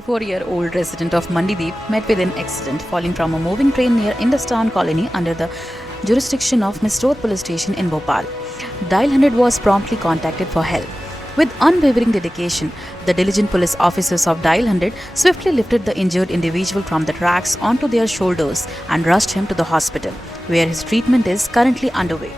24-year-old resident of Mandideep met with an accident falling from a moving train near Indus Town Colony under the jurisdiction of Mistore Police Station in Bhopal. Dial 100 was promptly contacted for help. With unwavering dedication, the diligent police officers of Dial 100 swiftly lifted the injured individual from the tracks onto their shoulders and rushed him to the hospital, where his treatment is currently underway.